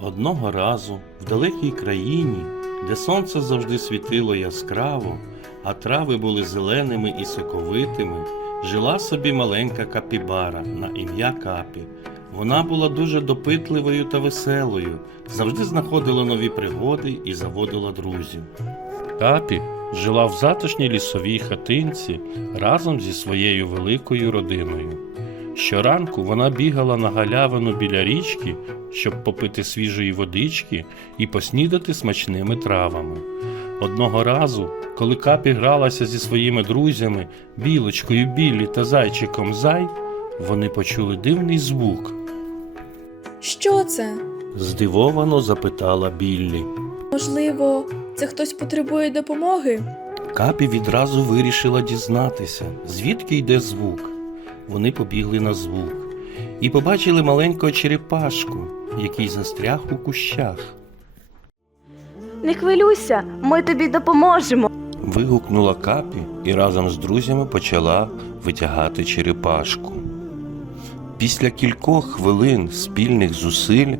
Одного разу в далекій країні, де сонце завжди світило яскраво, а трави були зеленими і соковитими, жила собі маленька капібара на ім'я Капі. Вона була дуже допитливою та веселою, завжди знаходила нові пригоди і заводила друзів. Капі жила в затишній лісовій хатинці разом зі своєю великою родиною. Щоранку вона бігала на галявину біля річки, щоб попити свіжої водички і поснідати смачними травами. Одного разу, коли Капі гралася зі своїми друзями, білочкою Біллі та зайчиком Зай, вони почули дивний звук. Що це? Здивовано запитала Біллі. Можливо, це хтось потребує допомоги? Капі відразу вирішила дізнатися, звідки йде звук. Вони побігли на звук і побачили маленького черепашку, який застряг у кущах. Не хвилюйся, ми тобі допоможемо. Вигукнула Капі і разом з друзями почала витягати черепашку. Після кількох хвилин спільних зусиль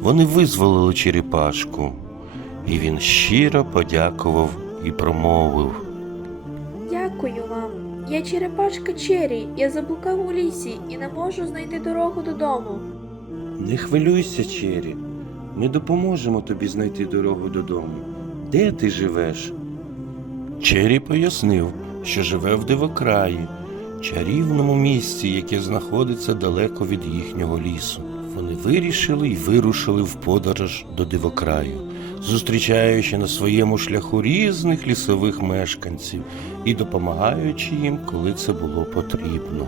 вони визволили черепашку, і він щиро подякував і промовив. Дякую вам. Я черепашка Чері. Я заблукав у лісі і не можу знайти дорогу додому. Не хвилюйся, Чері. Ми допоможемо тобі знайти дорогу додому. Де ти живеш? Чері пояснив, що живе в дивокраї, чарівному місці, яке знаходиться далеко від їхнього лісу. Вони вирішили й вирушили в подорож до дивокраю, зустрічаючи на своєму шляху різних лісових мешканців і допомагаючи їм, коли це було потрібно.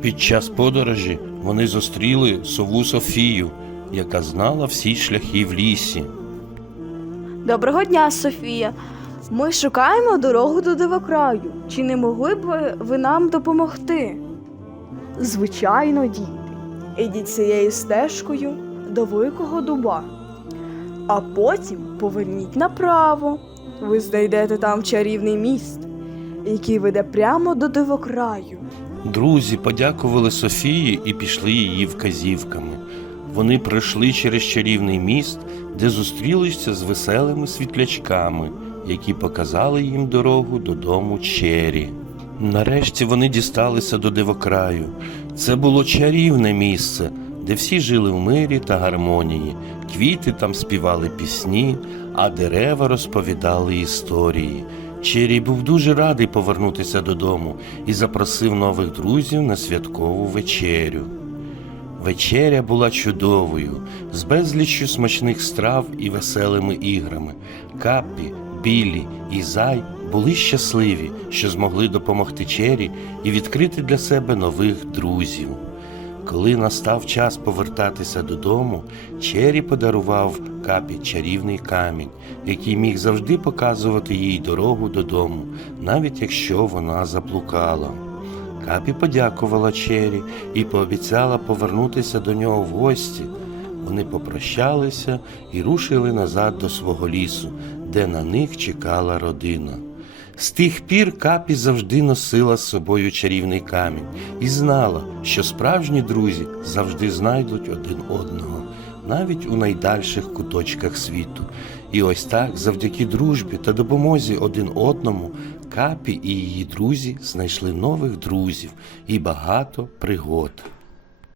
Під час подорожі вони зустріли сову Софію, яка знала всі шляхи в лісі. Доброго дня, Софія. Ми шукаємо дорогу до дивокраю. Чи не могли б ви- ви нам допомогти? Звичайно, діти. Ідіть цією стежкою до великого дуба, а потім поверніть направо. Ви знайдете там чарівний міст, який веде прямо до дивокраю. Друзі подякували Софії і пішли її вказівками. Вони пройшли через чарівний міст, де зустрілися з веселими світлячками, які показали їм дорогу додому Чері. Нарешті вони дісталися до дивокраю. Це було чарівне місце, де всі жили в мирі та гармонії. Квіти там співали пісні, а дерева розповідали історії. Чері був дуже радий повернутися додому і запросив нових друзів на святкову вечерю. Вечеря була чудовою, з безліччю смачних страв і веселими іграми. Каппі, Білі і Зай були щасливі, що змогли допомогти Чері і відкрити для себе нових друзів. Коли настав час повертатися додому, Чері подарував капі чарівний камінь, який міг завжди показувати їй дорогу додому, навіть якщо вона заблукала. Капі подякувала Чері і пообіцяла повернутися до нього в гості. Вони попрощалися і рушили назад до свого лісу, де на них чекала родина. З тих пір Капі завжди носила з собою чарівний камінь і знала, що справжні друзі завжди знайдуть один одного, навіть у найдальших куточках світу. І ось так, завдяки дружбі та допомозі один одному, Капі і її друзі знайшли нових друзів і багато пригод.